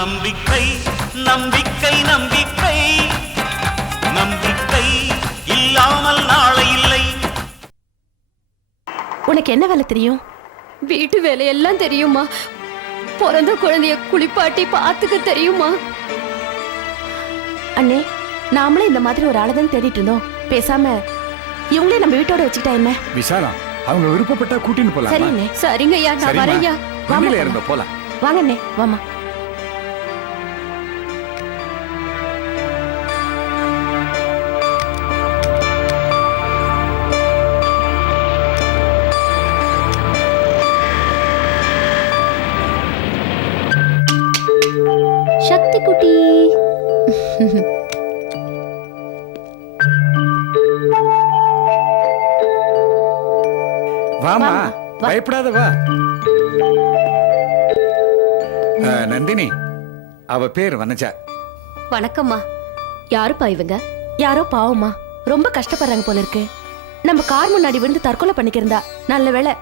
நம்பிக்கை நம்பிக்கை நம்பிக்கை நம்பிக்கை இல்லாமல் நாளை இல்லை. உனக்கு என்ன வேலை தெரியும்? வீட்டு வேலையெல்லாம் தெரியுமா? பிறந்த குழந்தைய குளிப்பாட்டி பாத்துக்க தெரியுமா? அண்ணே, நாமளே இந்த மாதிரி ஒரு ஆளுதான் தேடிட்டு இருந்தோம். பேசாம இவங்களே நம்ம வீட்டோட வச்சுக்கிட்டா என்ன? விசாலா, அவங்க விருப்பப்பட்டா கூட்டின்னு போலாம். சரி அண்ணே. சரிங்க ஐயா, நான் வரேன்யா. வண்டியில இருந்த போலாம். வாங்க அண்ணே, வாமா. சக்தி குட்டி. வாமா, பயப்படாத வா. நந்தினி, அவ பேர் வனஜா. வணக்கம்மா. யாருப்பா இவங்க? யாரோ பாவமா ரொம்ப கஷ்டப்படுறாங்க போல இருக்கு. நம்ம கார் முன்னாடி விழுந்து தற்கொலை பண்ணிக்கிறதா. நல்ல வேளை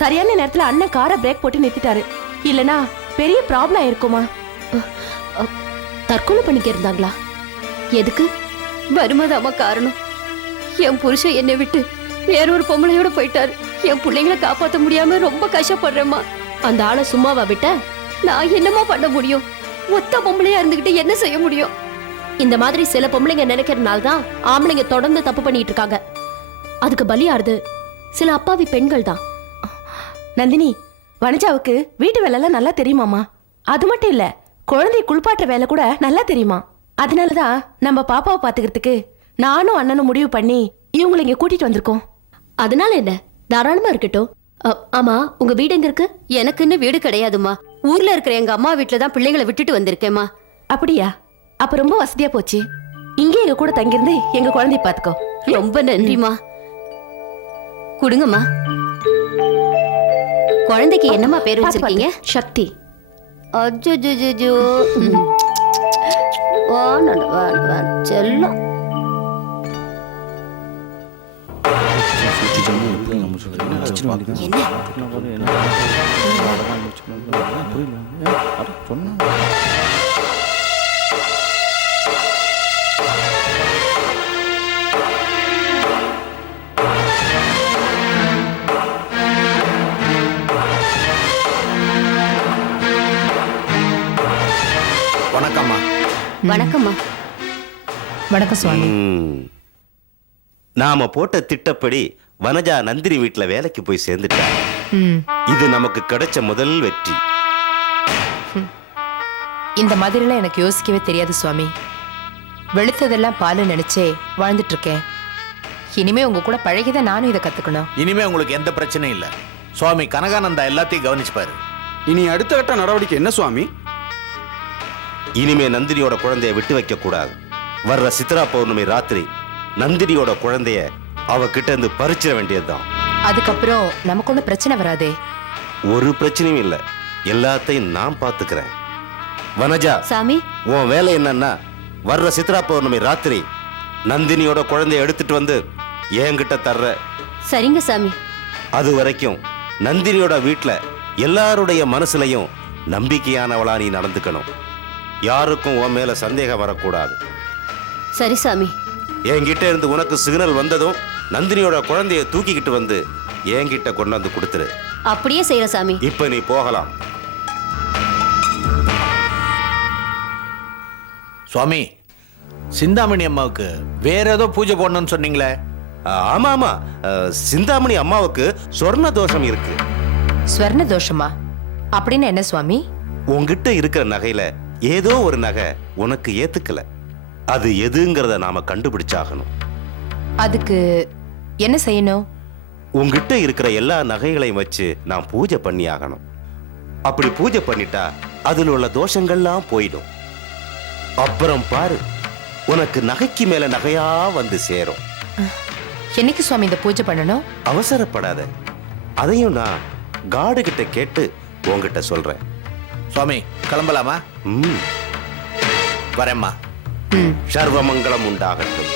சரியான நேரத்துல அண்ணன் காரை பிரேக் போட்டு நிறுத்திட்டாரு. இல்லனா பெரிய ப்ராப்ளம் ஆயிருக்குமா. தற்கொலை பண்ணிக்கிறந்தாங்களா? எதுக்கு? வருமாதாமா காரணம். என் புருஷன் என்னை விட்டு வேறொரு பொம்பளையோட போயிட்டாரு. என் பிள்ளைங்களை காப்பாற்ற முடியாம ரொம்ப கஷ்டப்படுறேம்மா. அந்த ஆளை சும்மாவா விட்ட? நான் என்னமா பண்ண முடியும்? ஒத்த பொம்பளையா இருந்துகிட்டு என்ன செய்ய முடியும்? இந்த மாதிரி சில பொம்பளைங்க நினைக்கிறதுனால தான் ஆம்பளைங்க தொடர்ந்து தப்பு பண்ணிட்டு இருக்காங்க. அதுக்கு பலியாடுது சில அப்பாவி பெண்கள் தான். நந்தினி, வனஜாவுக்கு வீட்டு வேலை எல்லாம் நல்லா தெரியுமாமா. அது மட்டும் இல்ல, குழந்தை குளிப்பாட்டுற வேலை கூட நல்லா தெரியுமா. அதனாலதான் நம்ம பாப்பாவை பாத்துக்கிறதுக்கு நானும் அண்ணனும் முடிவு பண்ணி இவங்களை இங்க கூட்டிட்டு வந்திருக்கோம். அதனால என்ன, தாராளமா இருக்கட்டும். ஆமா, உங்க வீடு எங்க இருக்கு? எனக்குன்னு வீடு கிடையாதுமா. ஊர்ல இருக்கிற எங்க அம்மா வீட்டுல தான் பிள்ளைங்களை விட்டுட்டு வந்திருக்கேம்மா. அப்படியா? அப்ப ரொம்ப வசதியா போச்சு. இங்கே எங்க கூட தங்கியிருந்து எங்க குழந்தைய பாத்துக்கோ. ரொம்ப நன்றிமா. குடுங்கம்மா. குழந்தைக்கு என்னம்மா பேர் வச்சிருக்கீங்க? சக்தி. அஜ்ஜோ செல்லம். வணக்கம்மா. வணக்கம்மா. வணக்கம் சுவாமி. நாம போட்ட திட்டப்படி வனஜா நந்தினி வீட்டுல வேலைக்கு போய் சேர்ந்துட்டா. இது நமக்கு கிடைச்ச முதல் வெற்றி. இந்த மாதிரிலாம் எனக்கு யோசிக்கவே தெரியாது சுவாமி. வெளுத்ததெல்லாம் பால் நினைச்சே வாழ்ந்துட்டு இருக்கேன். இனிமே உங்க கூட பழகிதான் நானும் இதை கத்துக்கணும். இனிமே உங்களுக்கு எந்த பிரச்சனையும் இல்ல. சுவாமி கனகானந்தா எல்லாத்தையும் கவனிச்சுப்பாரு. இனி அடுத்த கட்ட நடவடிக்கை என்ன சுவாமி? இனிமே நந்தினியோட குழந்தைய விட்டு வைக்க கூடாது. வர்ற சித்ரா பௌர்ணமி ராத்திரி நந்தினியோட குழந்தைய அவ கிட்ட இருந்து பறிச்சிட வேண்டியதுதான். அதுக்கப்புறம் நமக்கு ஒன்றும் பிரச்சனை வராதே. ஒரு பிரச்சனையும் இல்ல, எல்லாத்தையும் நான் பாத்துக்கிறேன். வனஜா, சாமி, உன் வேலை என்னன்னா வர்ற சித்ரா பௌர்ணமி ராத்திரி நந்தினியோட குழந்தைய எடுத்துட்டு வந்து என்கிட்ட தர்ற. சரிங்க சாமி. அது வரைக்கும் நந்தினியோட வீட்டுல எல்லாருடைய மனசுலையும் நம்பிக்கையானவளா நீ நடந்துக்கணும். யாருக்கும் உன் மேல சந்தேகம் வரக்கூடாது. சரி சாமி. என்கிட்ட இருந்து உனக்கு சிக்னல் வந்ததும் நந்தினியோட குழந்தைய தூக்கிக்கிட்டு வந்து என்கிட்ட கொண்டாந்து கொடுத்துரு. அப்படியே செய்யற சாமி. இப்ப நீ போகலாம். சுவாமி, சிந்தாமணி அம்மாவுக்கு வேற ஏதோ பூஜை போடணும்னு சொன்னீங்களே? ஆமா ஆமா, சிந்தாமணி அம்மாவுக்கு சொர்ண தோஷம் இருக்கு. ஸ்வர்ண தோஷமா? அப்படின்னு என்ன சுவாமி? உன்கிட்ட இருக்கிற நகையில ஏதோ ஒரு நகை உனக்கு ஏத்துக்கல. அது எதுங்கிறத நாம கண்டுபிடிச்சாகணும். அதுக்கு என்ன செய்யணும்? உன்கிட்ட இருக்கிற எல்லா நகைகளையும் வச்சு நான் பூஜை பண்ணி ஆகணும். அப்படி பூஜை பண்ணிட்டா அதுல உள்ள தோஷங்கள்லாம் போயிடும். அப்புறம் பாரு, உனக்கு நகைக்கு மேல நகையா வந்து சேரும். என்னைக்கு சுவாமி இந்த பூஜை பண்ணணும்? அவசரப்படாத, அதையும் நான் காடு கிட்ட கேட்டு உன்கிட்ட சொல்றேன். சுவாமி கிளம்பலாமா? வரேம்மா. சர்வமங்கலம் உண்டாகட்டும்.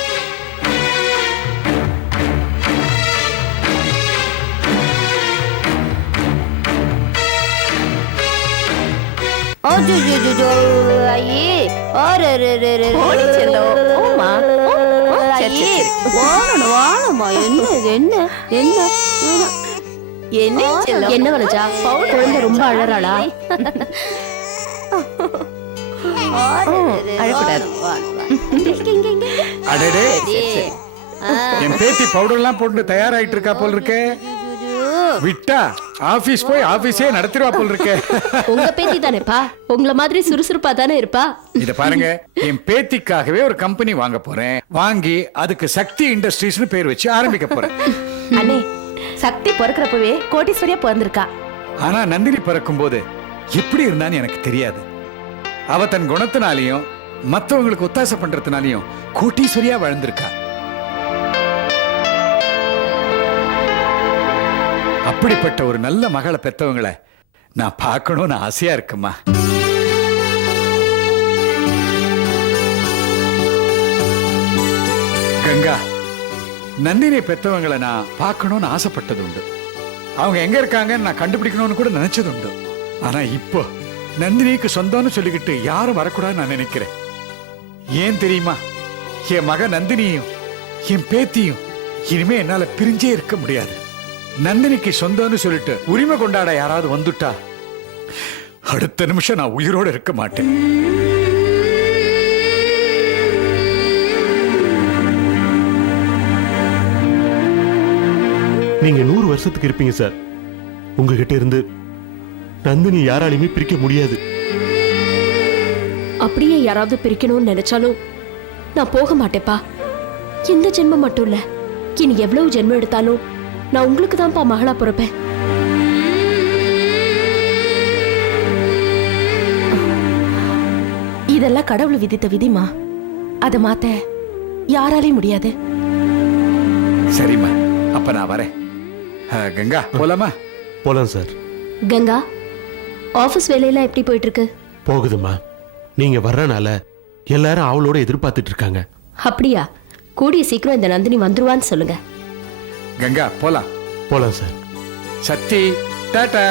ஐயே ஆரே ஓடி செல்லம். ஓமா. ஓ, சரி, ஐயே சரி. வாழணுமா என்ன என்ன என்ன என்ன செல்லம்? என்ன வனஜா குழந்தை ரொம்ப அழறாளா அழக்கூடாது. அடடே என் பேத்தி பவுடர் எல்லாம் போட்டு தயாராயிட்டு இருக்கா போல் இருக்கே. விட்டா ஆபீஸ் போய் ஆபீஸே நடத்திடுவா போல் இருக்கே. உங்க பேத்தி தானேப்பா உங்கள மாதிரி சுறுசுறுப்பா தானே இருப்பா இத பாருங்க, என் பேத்திக்காகவே ஒரு கம்பெனி வாங்க போறேன். வாங்கி அதுக்கு சக்தி இண்டஸ்ட்ரீஸ்னு பேர் வச்சு ஆரம்பிக்க போறேன். அண்ணே, சக்தி பிறக்கிறப்பவே கோடீஸ்வரியா பிறந்திருக்கா. ஆனா நந்தினி பிறக்கும் போது எப்படி இருந்தான்னு எனக்கு தெரியாது. அவ தன் குணத்தினாலையும் மத்தவங்களுக்கு ஒத்தாசை பண்றதுனாலையும் கோட்டீஸ்வரியா வாழ்ந்திருக்கா. அப்படிப்பட்ட ஒரு நல்ல மகளை பெத்தவங்களை நான் பார்க்கணும்னு ஆசையா இருக்குமா. கங்கா, நந்தினி பெத்தவங்களை நான் பார்க்கணும்னு ஆசைப்பட்டது உண்டு. அவங்க எங்க இருக்காங்கன்னு நான் கண்டுபிடிக்கணும்னு கூட நினைச்சது உண்டு. ஆனா இப்போ நந்தினிக்கு சொந்தம்னு சொல்லிக்கிட்டு யாரும் வரக்கூடாதுன்னு நான் நினைக்கிறேன். ஏன் தெரியுமா? என் மக நந்தினியும் என் பேத்தியும் இனிமே என்னால பிரிஞ்சே இருக்க முடியாது. நந்தினிக்கு சொந்தம்னு சொல்லிட்டு உரிமை கொண்டாட யாராவது வந்துட்டா அடுத்த நிமிஷம் நான் உயிரோட இருக்க மாட்டேன். நீங்க 100 வருஷத்துக்கு இருப்பீங்க சார். உங்ககிட்ட இருந்து நந்தினி யாராலையுமே பிரிக்க முடியாது. அப்படியே யாராவது பிரிக்கணும்னு நினைச்சாலும் நான் போக மாட்டேப்பா. இந்த ஜென்மம் மட்டும் இல்ல, இனி எவ்வளவு ஜென்மம் எடுத்தாலும் நான் உங்களுக்கு தான்ப்பா மகளா பிறப்பேன். இதெல்லாம் கடவுள் விதித்த விதிமா. அதை மாத்த யாராலையும் முடியாது. சரிம்மா, அப்ப நான் வரேன். கங்கா, போலாமா? போலாம் சார். கங்கா, ஆபீஸ் வேலையெல்லாம் எப்படி போயிட்டு இருக்கு? போகுதுமா. நீங்க வர்றனால எல்லாரும் அவளோட எதிர்பார்த்துட்டு இருக்காங்க. அப்படியா? கூடிய சீக்கிரம் இந்த நந்தினி வந்துருவான்னு சொல்லுங்க. கங்கா, போலாம். போலாம் சார். சக்தி, டாடா.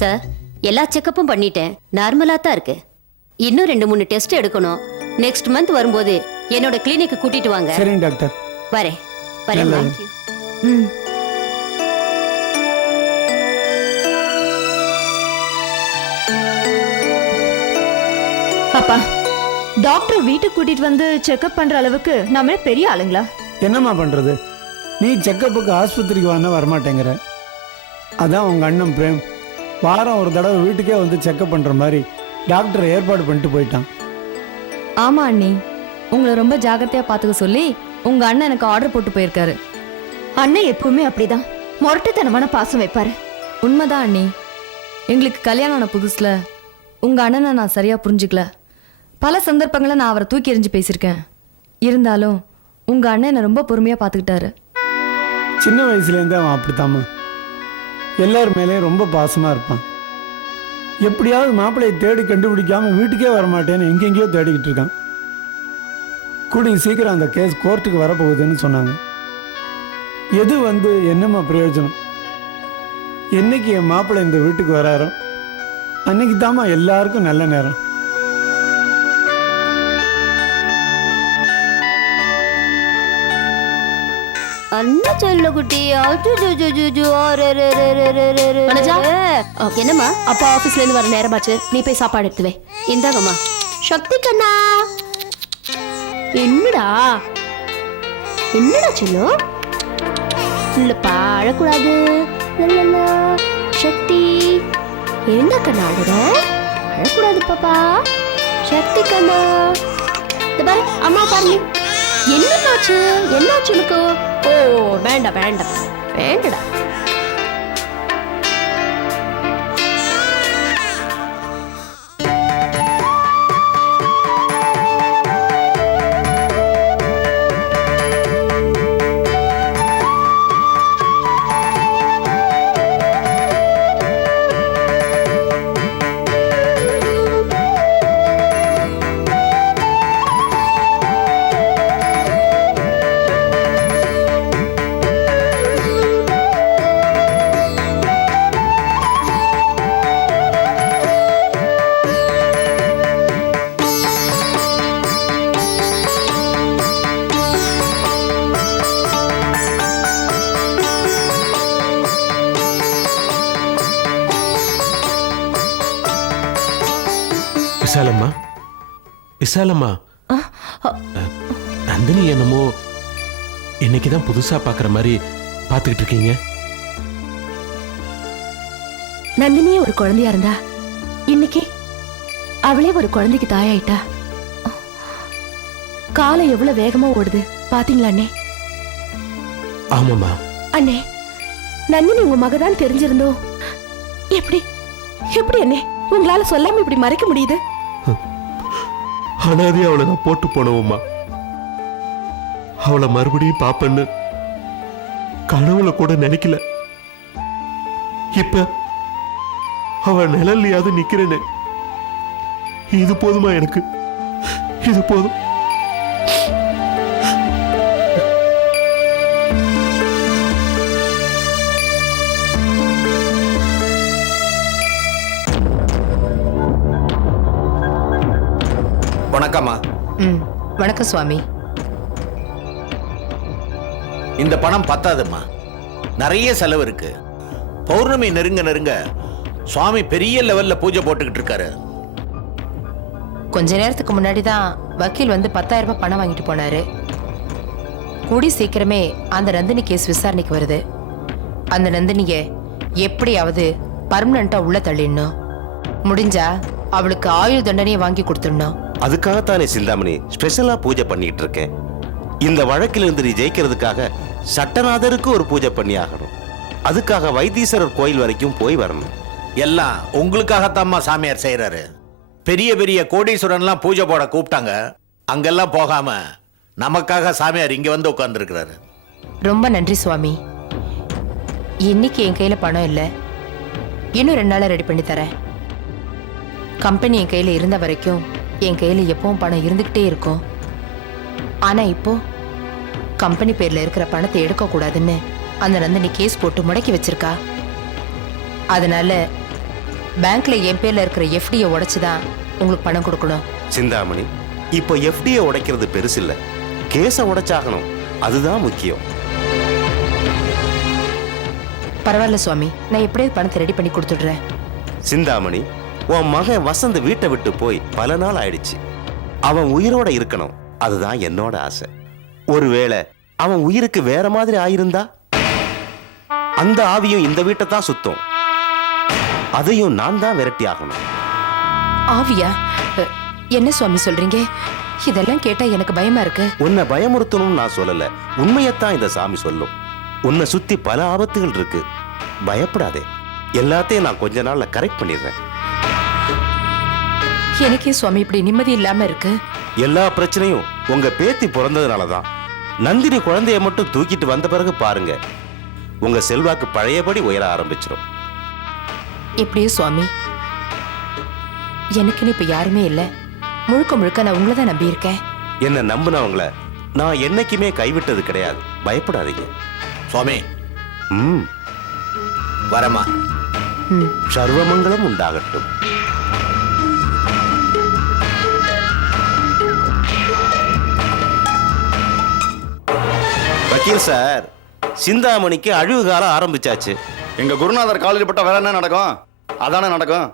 சார், எல்லா செக்கப்பும் பண்ணிட்டேன். நார்மலா தான் இருக்கு. இன்னும் 2-3 டெஸ்ட் எடுக்கணும். நெக்ஸ்ட் மந்த் வரும்போது என்னோட கிளினிக்கு கூட்டிட்டு வாங்க. சரிங்க டாக்டர். வரேன் வரேன். ம். அப்பா, டாக்டர் வீட்டுக்கு கூட்டிட்டு வந்து செக்அப் பண்ற அளவுக்கு நாம பெரிய ஆளுங்களா? என்னம்மா பண்றது? நீ செக்கப்புக்கு ஆஸ்பத்திரிக்கு வாங்க வரமாட்டேங்கிற. அதான் உங்க அண்ணன் பிரேம் வாரம் ஒரு தடவை வீட்டுக்கே வந்து செக்அப் பண்ற மாதிரி டாக்டர் ஏற்பாடு பண்ணிட்டு போயிட்டான். ஆமா அண்ணி, உங்களை ரொம்ப ஜாக்கிரதையா பாத்துக்க சொல்லி உங்க அண்ணன் எனக்கு ஆர்டர் போட்டு போயிருக்காரு. அண்ணன் எப்பவுமே அப்படிதான் முரட்டுத்தனமான பாசம் வைப்பாரு. உண்மைதான் அண்ணி. எங்களுக்கு கல்யாணம் ஆன புதுசுல உங்க அண்ணனை நான் சரியா புரிஞ்சுக்கல. பல சந்தர்ப்பங்களை நான் அவரை தூக்கி எறிஞ்சு பேசியிருக்கேன். இருந்தாலும் உங்க அண்ணன் என்னை ரொம்ப பொறுமையா பாத்துக்கிட்டாரு. சின்ன வயசுலேருந்தே அவன் அப்படித்தாம்மா. எல்லார் மேலேயும் ரொம்ப பாசமாக இருப்பான். எப்படியாவது மாப்பிள்ளையை தேடி கண்டுபிடிக்காம வீட்டுக்கே வரமாட்டேன்னு எங்கெங்கேயோ தேடிக்கிட்டு இருக்கான். கூடிய சீக்கிரம் அந்த கேஸ் கோர்ட்டுக்கு வரப்போகுதுன்னு சொன்னாங்க. எது வந்து என்னம்மா பிரயோஜனம்? என்னைக்கு என் மாப்பிள்ளை இந்த வீட்டுக்கு வராரோ அன்னைக்கு தாம்மா எல்லாருக்கும் நல்ல நேரம். அண்ணா செல்ல குட்டி. என்னம்மா, அப்பா ஆபீஸ்ல இருந்து வர நேரமாச்சு. நீ போய் சாப்பாடு எடுத்து வை. இந்தாங்கம்மா. சக்தி கண்ணா, என்னடா என்னடா செல்லும்? இல்லப்பா, அழக்கூடாது. சக்தி, என்ன கண்ணா அழுற? அழக்கூடாது பாப்பா. சக்தி கண்ணா, இந்த பாரு அம்மா பாரு. என்னாச்சு? என்னாச்சு உனக்கு? ஓ, வேண்டாம் வேண்டாம் வேண்டடா. விசாலம்மா, விசாலம்மா, நந்தினி என்னமோ இன்னைக்குதான் புதுசா பாக்குற மாதிரி பாத்துக்கிட்டு இருக்கீங்க. நந்தினியே ஒரு குழந்தையா இருந்தா இன்னைக்கு அவளே ஒரு குழந்தைக்கு தாயாயிட்டா. காலம் எவ்வளவு வேகமா ஓடுது பாத்தீங்களா அண்ணே? ஆமாம்மா. அண்ணே, நந்தினி உங்க மகதான் தெரிஞ்சிருந்தோம் எப்படி எப்படி அண்ணே உங்களால சொல்லாம இப்படி மறைக்க முடியுது? அனாதே அவளை நான் போட்டு போனவம்மா. அவளை மறுபடியும் பாப்பன்னு கனவுல கூட நினைக்கல. இப்ப அவ நிழல்லையாவது நிக்கிறேன்னு. இது போதுமா எனக்கு? இது போதும். வணக்கம்மா. வணக்கம் சுவாமி. இந்த பணம் பத்தாதும்மா, நிறைய செலவு இருக்கு. பௌர்ணமி நெருங்க நெருங்க சுவாமி பெரிய லெவல்ல பூஜை போட்டுக்கிட்டு இருக்காரு. கொஞ்ச நேரத்துக்கு முன்னாடி தான் வக்கீல் வந்து 10,000 ரூபாய் பணம் வாங்கிட்டு போனாரு. கூடி சீக்கிரமே அந்த நந்தினி கேஸ் விசாரணைக்கு வருது. அந்த நந்தினிய எப்படியாவது பர்மனண்டா உள்ள தள்ளிடணும். முடிஞ்சா அவளுக்கு ஆயுள் தண்டனையை வாங்கி கொடுத்துடணும். அதுக்காகத்தானே சிந்தாமணி ஸ்பெஷலா பூஜை பண்ணிட்டு இருக்கேன். இந்த வழக்கிலிருந்து நீ ஜெயிக்கிறதுக்காக சட்டநாதருக்கு ஒரு பூஜை பண்ணி ஆகணும். அதுக்காக வைத்தீஸ்வரர் கோயில் வரைக்கும் போய் வரணும். எல்லாம் உங்களுக்காகத்தாம்மா சாமியார் செய்யறாரு. பெரிய பெரிய கோடீஸ்வரன்லாம் பூஜை போட கூப்பிட்டாங்க. அங்கெல்லாம் போகாம நமக்காக சாமியார் இங்க வந்து உட்கார்ந்துருக்கிறாரு. ரொம்ப நன்றி சுவாமி. இன்னைக்கு என் கையில பணம் இல்லை, இன்னும் 2 நாள் ரெடி பண்ணி தரேன். கம்பெனி என் கையில இருந்த வரைக்கும் என் கையில எப்பவும் பணம் இருந்துகிட்டே இருக்கும். ஆனா இப்போ கம்பெனி பேர்ல இருக்கிற பணத்தை எடுக்க கூடாதுன்னு அந்த நந்தினி கேஸ் போட்டு முடக்கி வச்சிருக்கா. அதனால பேங்க்ல என் பேர்ல இருக்கிற எஃப்டியை உடைச்சுதான் உங்களுக்கு பணம் கொடுக்கணும். சிந்தாமணி, இப்போ எஃப்டியை உடைக்கிறது பெருசு இல்ல, கேஸை உடைச்சாகணும், அதுதான் முக்கியம். பரவாயில்ல சுவாமி, நான் எப்படியாவது பணத்தை ரெடி பண்ணி கொடுத்துடுறேன். சிந்தாமணி, உன் மகன் வசந்த் வீட்டை விட்டு போய் பல நாள் ஆயிடுச்சு. அவன் உயிரோட இருக்கணும், அதுதான் என்னோட ஆசை. ஒருவேளை அவன் உயிருக்கு வேற மாதிரி ஆயிருந்தா அந்த ஆவியும் இந்த வீட்டை தான் சுத்தும். அதையும் நான் தான் விரட்டி ஆகணும். ஆவியா? என்ன சுவாமி சொல்றீங்க? இதெல்லாம் கேட்டா எனக்கு பயமா இருக்கு. உன்னை பயமுறுத்தணும்னு நான் சொல்லல, உண்மையத்தான் இந்த சாமி சொல்லும். உன்னை சுத்தி பல ஆபத்துகள் இருக்கு, பயப்படாதே. எல்லாத்தையும் நான் கொஞ்ச நாள்ல கரெக்ட் பண்ணிடுறேன். எனக்கே சுவாமி இப்படி நிம்மதி இல்லாம இருக்கு. எல்லா பிரச்சனையும் உங்க பேத்தி பிறந்ததுனாலதான். நந்தினி குழந்தைய மட்டும் தூக்கிட்டு வந்த பிறகு பாருங்க, உங்க செல்வாக்கு பழையபடி உயர ஆரம்பிச்சிடும். எப்படியோ சுவாமி, எனக்குன்னு இப்ப யாருமே இல்ல. முழுக்க முழுக்க நான் உங்களை தான் நம்பி இருக்கேன். என்ன நம்பினவங்கள நான் என்னைக்குமே கைவிட்டது கிடையாது, பயப்படாதீங்க. சுவாமி, வரமா. சர்வமங்கலம் உண்டாகட்டும். வக்கீல் சார், சிந்தாமணிக்கு அழிவு காலம் ஆரம்பிச்சாச்சு. எங்க குருநாதர் காலையில் பட்ட வேற என்ன நடக்கும்? அதானே நடக்கும்.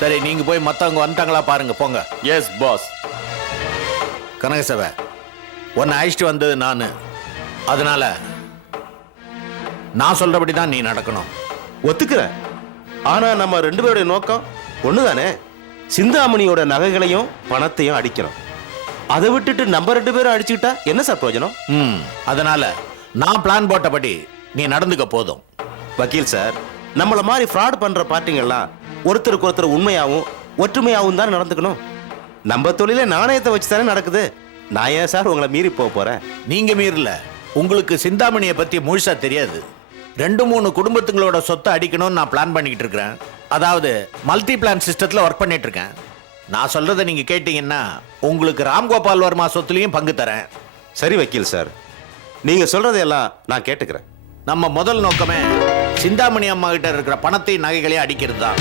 சரி, நீங்க போய் மத்தவங்க வந்துட்டாங்களா பாருங்க, போங்க. S pass. கனகசபை, உன்னை அழைச்சிட்டு வந்தது நானு. அதனால நான் சொல்றபடி தான் நீ நடக்கணும். ஒத்துக்கிறேன். ஆனா நம்ம 2 பேருடைய நோக்கம் ஒண்ணுதானே. சிந்தாமணியோட நகைகளையும் பணத்தையும் அடிக்கணும். அதை விட்டுட்டு நம்ம 2 பேரும் அடிச்சுக்கிட்டா என்ன சார் பிரயோஜனம்? அதனால நான் பிளான் போட்டபடி நீ நடந்துக்க போதும். வக்கீல் சார், நம்மள மாதிரி ஃப்ராட் பண்ற பார்ட்டிங்கெல்லாம் ஒருத்தருக்கு ஒருத்தர் உண்மையாவும் ஒற்றுமையாவும் தான் நடந்துக்கணும். நம்ம தொழில நாணயத்தை வச்சு தானே நடக்குது. நான் ஏன் சார் உங்களை மீறி போறேன்? நீங்க மீறல. உங்களுக்கு சிந்தாமணியை பத்தி முழுசா தெரியாது. 2-3 குடும்பத்துங்களோட சொத்தை அடிக்கணும்னு நான் பிளான் பண்ணிக்கிட்டு இருக்கிறேன். அதாவது மல்டி பிளான் சிஸ்டத்துல ஒர்க் பண்ணிட்டு இருக்கேன். நான் சொல்றதை நீங்க கேட்டீங்கன்னா உங்களுக்கு ராம்கோபால் வர்மா சொத்துலயும் பங்கு தரேன். சரி வக்கீல் சார், நீங்க சொல்றதையெல்லாம் நான் கேட்டுக்கிறேன். நம்ம முதல் நோக்கமே சிந்தாமணி அம்மா கிட்ட இருக்கிற பணத்தையும் நகைகளையும் அடிக்கிறது தான்.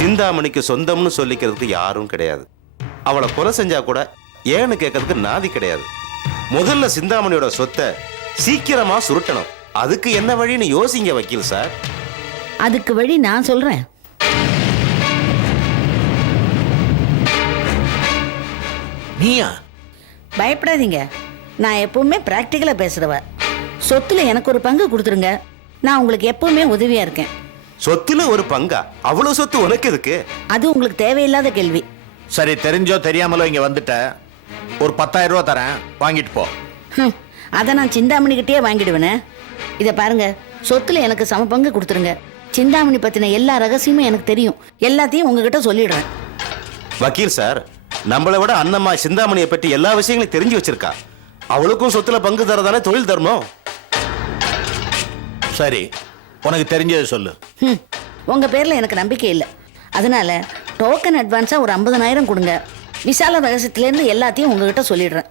சிந்தாமணிக்கு சொந்தம்னு சொல்லிக்கிறதுக்கு யாரும் கிடையாது. அவளை கொலை செஞ்சா கூட ஏன்னு கேட்கறதுக்கு நாதி கிடையாது. முதல்ல சிந்தாமணியோட சொத்தை சீக்கிரமா சுருட்டணும். அதுக்கு என்ன வழின்னு யோசிங்க வக்கீல் சார். அதுக்கு வழி நான் சொல்றேன். நீயா? பயப்படாதீங்க, நான் எப்பவுமே பிராக்டிக்கலா பேசுறவ. சொத்துல எனக்கு ஒரு பங்கு கொடுத்துருங்க, நான் உங்களுக்கு எப்பவுமே உதவியா இருக்கேன். சொத்துல ஒரு பங்கா? அவ்வளவு சொத்து உனக்கு எதுக்கு? அது உங்களுக்கு தேவையில்லாத கேள்வி. சரி, தெரிஞ்சோ தெரியாமலோ இங்க வந்துட்ட. ஒரு 10,000 ரூபா தரேன், வாங்கிட்டு போ. அதை நான் சிந்தாமணிக்கிட்டே வாங்கிடுவேனே. இதை பாருங்க, சொத்துல எனக்கு சம பங்கு கொடுத்துருங்க. சிந்தாமணி பத்தின எல்லா ரகசியமும் எனக்கு தெரியும், எல்லாத்தையும் உங்ககிட்ட சொல்லிடுறேன். வக்கீல் சார், நம்மளை விட அண்ணம்மா சிந்தாமணியை பற்றி எல்லா விஷயங்களையும் தெரிஞ்சு வச்சிருக்கா. அவளுக்கும் சொத்துல பங்கு தரதானே தொழில் தர்மம். சரி, உனக்கு தெரிஞ்சதை சொல்லு. உங்க பேர்ல எனக்கு நம்பிக்கை இல்லை, அதனால டோக்கன் அட்வான்ஸா ஒரு 50,000 கொடுங்க. விசால ரகசியத்திலேருந்து எல்லாத்தையும் உங்ககிட்ட சொல்லிடுறேன்.